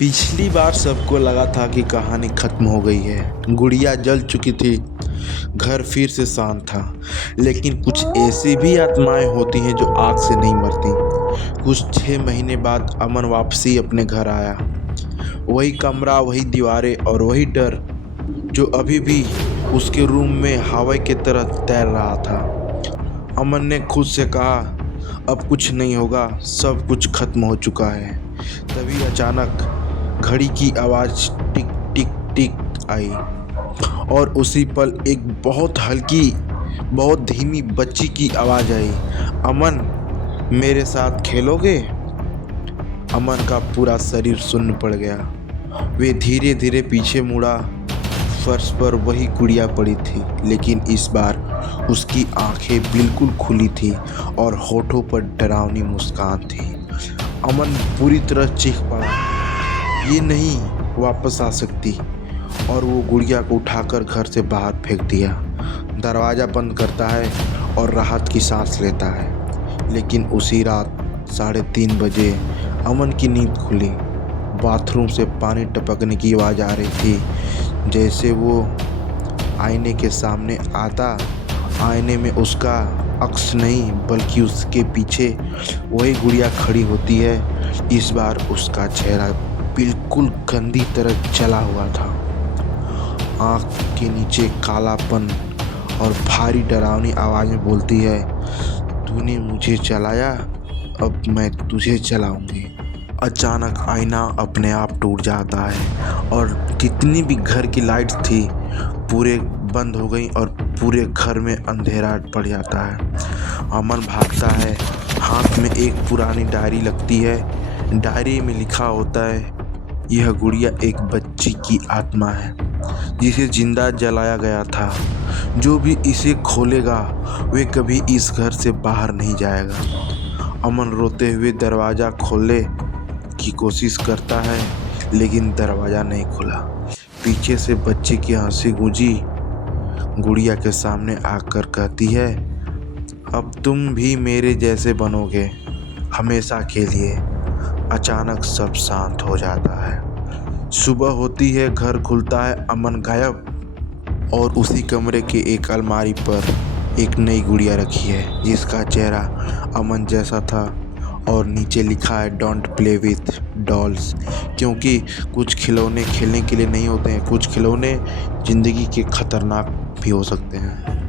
पिछली बार सबको लगा था कि कहानी खत्म हो गई है, गुड़िया जल चुकी थी, घर फिर से शांत था। लेकिन कुछ ऐसी भी आत्माएं होती हैं जो आग से नहीं मरती। कुछ 6 महीने बाद अमन वापसी अपने घर आया। वही कमरा, वही दीवारें और वही डर जो अभी भी उसके रूम में हवा की तरह तैर रहा था। अमन ने खुद से कहा, अब कुछ नहीं होगा, सब कुछ खत्म हो चुका है। तभी अचानक घड़ी की आवाज़ टिक टिक टिक आई और उसी पल एक बहुत हल्की, बहुत धीमी बच्ची की आवाज़ आई, अमन, मेरे साथ खेलोगे? अमन का पूरा शरीर सुन्न पड़ गया। वे धीरे धीरे पीछे मुड़ा। फर्श पर वही गुड़िया पड़ी थी, लेकिन इस बार उसकी आंखें बिल्कुल खुली थी और होठों पर डरावनी मुस्कान थी। अमन पूरी तरह चीख पड़ा, ये नहीं वापस आ सकती, और वो गुड़िया को उठाकर घर से बाहर फेंक दिया। दरवाज़ा बंद करता है और राहत की सांस लेता है। लेकिन उसी रात 3:30 बजे अमन की नींद खुली। बाथरूम से पानी टपकने की आवाज़ आ रही थी। जैसे वो आईने के सामने आता, आईने में उसका अक्स नहीं बल्कि उसके पीछे वही गुड़िया खड़ी होती है। इस बार उसका चेहरा बिल्कुल गंदी तरह जला हुआ था। आँख के नीचे कालापन और भारी डरावनी आवाज़ में बोलती है, तूने मुझे जलाया, अब मैं तुझे जलाऊंगी। अचानक आईना अपने आप टूट जाता है और जितनी भी घर की लाइट्स थी पूरे बंद हो गई और पूरे घर में अंधेरा पड़ जाता है। अमन भागता है, हाथ में एक पुरानी डायरी लगती है। डायरी में लिखा होता है, यह गुड़िया एक बच्ची की आत्मा है जिसे जिंदा जलाया गया था। जो भी इसे खोलेगा वे कभी इस घर से बाहर नहीं जाएगा। अमन रोते हुए दरवाज़ा खोलने की कोशिश करता है, लेकिन दरवाज़ा नहीं खुला। पीछे से बच्चे की हंसी गूंजी। गुड़िया के सामने आकर कहती है, अब तुम भी मेरे जैसे बनोगे, हमेशा के लिए। अचानक सब शांत हो जाता है। सुबह होती है, घर खुलता है, अमन गायब, और उसी कमरे के एक अलमारी पर एक नई गुड़िया रखी है जिसका चेहरा अमन जैसा था और नीचे लिखा है, डोंट प्ले विथ डॉल्स, क्योंकि कुछ खिलौने खेलने के लिए नहीं होते हैं, कुछ खिलौने ज़िंदगी के खतरनाक भी हो सकते हैं।